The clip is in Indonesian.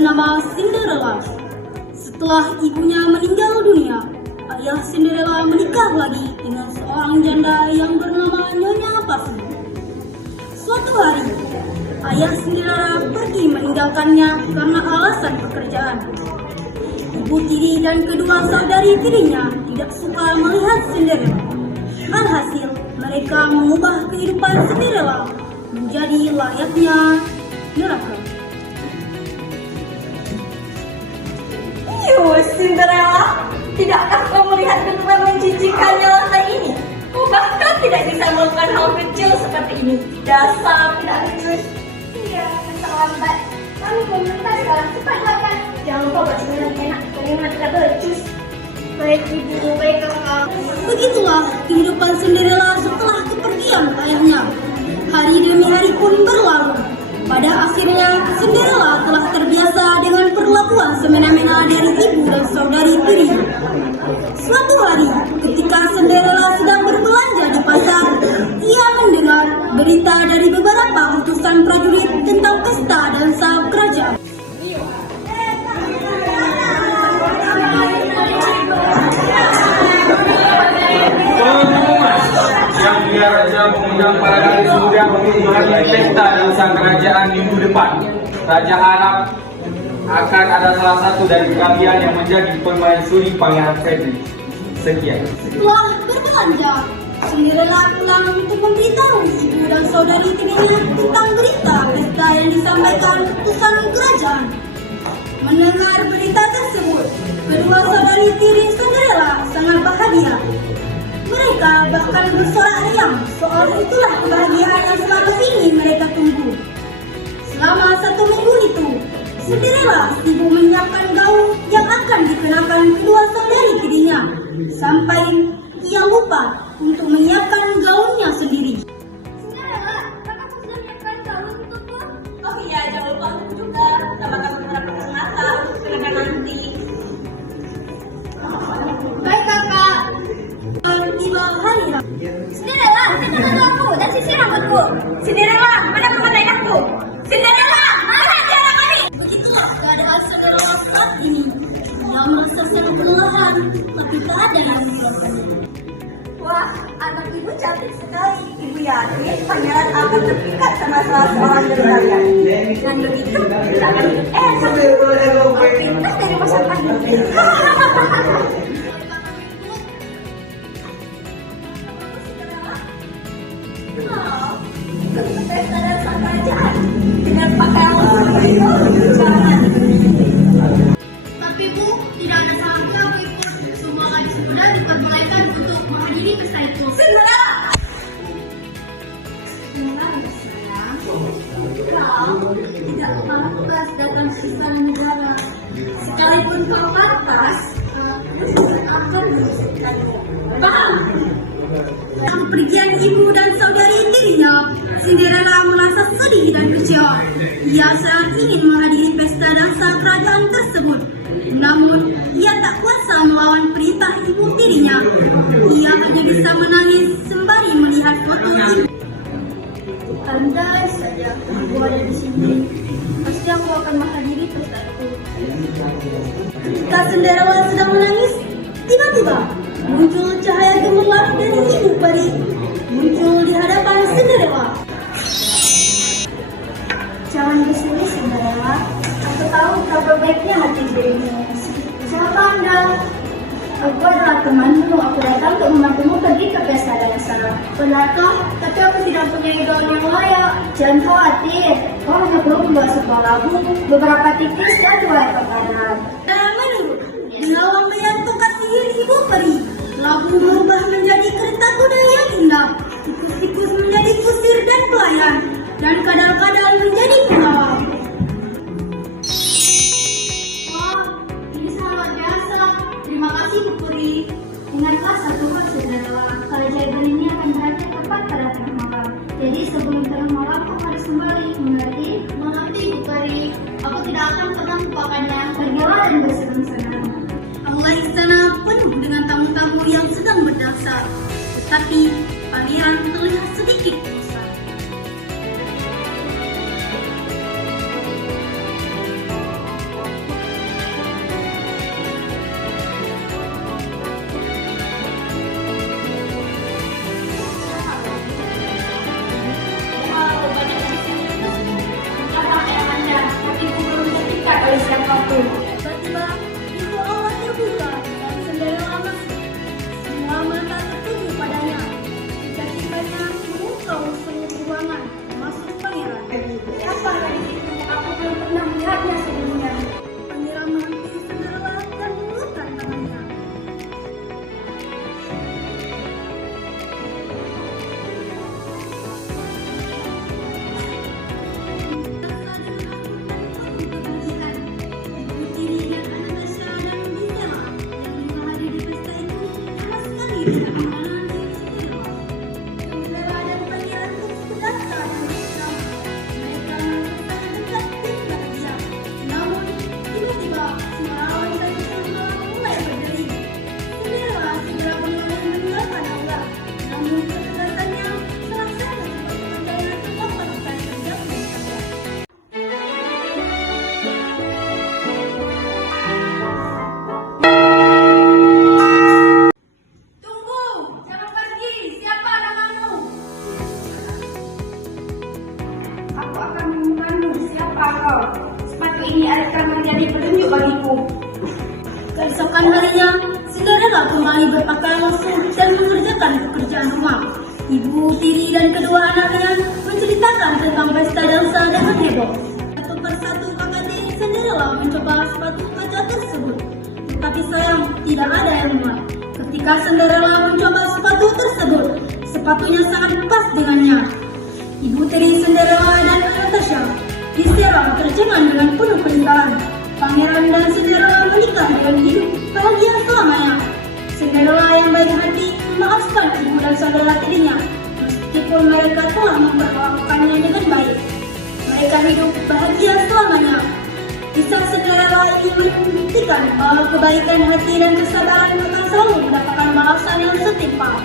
bernama Cinderella. Setelah ibunya meninggal dunia, ayah Cinderella menikah lagi dengan seorang janda yang bernama Nyonya Pasi. Suatu hari, ayah Cinderella pergi meninggalkannya karena alasan pekerjaan. Ibu tiri dan kedua saudari tirinya tidak suka melihat Cinderella. Alhasil, mereka mengubah kehidupan Cinderella menjadi layaknya neraka. Cinderella, tidakkah kau melihat betapa menjijikkannya lantai ini? Kau bahkan tidak bisa melakukan hal kecil seperti ini. Dasar tidak becus. Iya, terlambat. Kami meminta sekarang cepat makan. Jangan lupa buat sembilan enak. Bagaimana tidak becus? Baik ibu, baik kakak. Begitulah kehidupan Cinderella setelah kepergian ayahnya. Hari demi hari pun berlalu. Pada akhirnya, Cinderella telah terbiasa dengan perlakuan semena-mena dari ibu dan saudari tirinya. Suatu hari, ketika Cinderella sedang berbelanja di pasar, ia mendengar berita dari beberapa utusan prajurit tentang pesta dansa kerajaan. Raja mengundang para gadis muda untuk menghadiri pesta dansa kerajaan minggu depan. Raja harap akan ada salah satu dari kalian yang menjadi permaisuri Pangeran Frederick. Sekian. Setelah berbelanja, Cinderella pulang untuk memberitahu ibu dan saudari tirinya tentang berita pesta yang disampaikan utusan kerajaan. Mendengar berita tersebut, kedua saudari tiri Cinderella sangat bahagia. Mereka bahkan bersorak riang soal itulah kebahagiaan yang selama ini mereka tunggu. Selama 1 minggu itu, Cinderella sibuk menyiapkan gaun yang akan dikenakan kedua saudari tirinya, sampai ia lupa untuk menyiapkan gaunnya sendiri. Cinderella, kakak sudah menyiapkan gaun untukmu? Oh iya, jangan lupa aku juga tambahkan beberapa kacamata untuk kenakan nanti. Baik kakak. Tiba hari raya. Cinderella, kenakan aku dan sisir rambutku. Cinderella, mana permainan aku? Cinderella, mana tiara kami? Begitulah keadaan Cinderella saat ini. Ia merasa sangat kelelahan, tapi tak ada yang menyebabkannya. Wah, anak ibu cantik sekali. Ibu yakin pangeran akan terpikat sama salah seorang dari kalian. Dan begitu, kita akan hidup enak. Pintar dari masa pagi. Ikut pesta dansa kerajaan dengan pakaian itu jangan. Tapi Bu, tidak ada salahnya aku ikut. Semua gadis muda diperbolehkan untuk menghadiri pesta itu. Cinderella. Kau tidak pantas datang ke istana negara. Sekalipun kau pantas, aku akan menyusahkanmu. Paham? Kepergian ibu dan saudari tirinya, Cinderella merasa sedih dan kecewa. Ia sangat ingin menghadiri pesta dansa kerajaan tersebut. Namun, ia tak kuasa melawan perintah ibu tirinya. Ia hanya bisa menangis sembari melihat foto ibu. Andai saja aku ada di sini, pasti aku akan menghadiri pesta itu. Ketika Cinderella sedang menangis, tiba-tiba muncul cahaya gemerlap dari ibu peri muncul di hadapan Cinderella. Jangan bersedih, Cinderella. Aku tahu betapa baiknya hati dirimu. Siapa Anda? Aku adalah temanmu. Aku datang untuk membantumu pergi ke pesta dansa. Benarkah? Tapi aku tidak punya gaun yang layak. Jangan khawatir. Kau hanya perlu membawa sebuah labu, beberapa tipis dan 2 ekor makanan. Menurut dengan melihat tongkat sihir ibu peri, labu berubah menjadi kereta kuda yang indah, tikus-tikus menjadi kusir dan pelayan, dan kadal-kadal menjadi pengawal. Wah, ini sangat luar biasa. Terima kasih, Bu Peri. Ingatlah satu hal, Cinderella. Kerajaan ini akan berakhir tepat pada tengah malam. Jadi sebelum tengah malam, kau harus kembali. Mengerti? Mengerti, Bu Peri. Aku tidak akan pernah melupakannya. Pergilah dan bersenang-senang. Aula istana penuh dengan tamu-tamu yang sedang berdansa, tetapi pangeran terlihat sedikit bosan. mereka tertuju padanya. Cita-citanya mengukau seluruh ruangan, termasuk pangeran. Apa gadis itu? Aku belum pernah melihatnya sebelumnya. Pangeran menghampiri Cinderella dan mengulurkan tangannya. Ibu tiri dan Anastasia dan Gisela yang menghadiri pesta itu sama sekali tidak mengenal Cinderella. Cinderella dan pangeran terus berdansa dan bersama. Mereka merasa dekat dan bahagia. Namun tiba-tiba semua wanita di sana mulai berdiri. Cinderella segera berlari meninggalkan aula. Namun ketegasannya salah satu sebab pekerjaan terdapat dan terjatuh. Tunggu, jangan pergi. Siapa namamu? Aku akan menemukanmu. Siapa kau? Sepatu ini akan menjadi petunjuk bagiku. Keesokan harinya, Cinderella kembali berpakaian suit dan mengerjakan pekerjaan rumah. Ibu tiri dan kedua anaknya menceritakan tentang pesta dansa dengan heboh. Satu persatu kakak tiri Cinderella mencoba sepatu kaca tersebut. Tetapi sayang, tidak ada yang muat. Ketika Cinderella mencoba sepatu tersebut, sepatunya sangat pas dengannya. Ibu tiri Cinderella dan Anastasia diserang tercengang dengan penuh penyesalan. Pangeran dan Cinderella menikah dan hidup bahagia selamanya. Cinderella yang baik hati memaafkan ibu dan saudara tirinya, meskipun mereka telah memperlakukannya dengan baik. Mereka hidup bahagia selamanya. Kisah Cinderella ini membuktikan bahwa kebaikan hati dan kesabaran akan selalu mendapatkan balasan yang setimpal.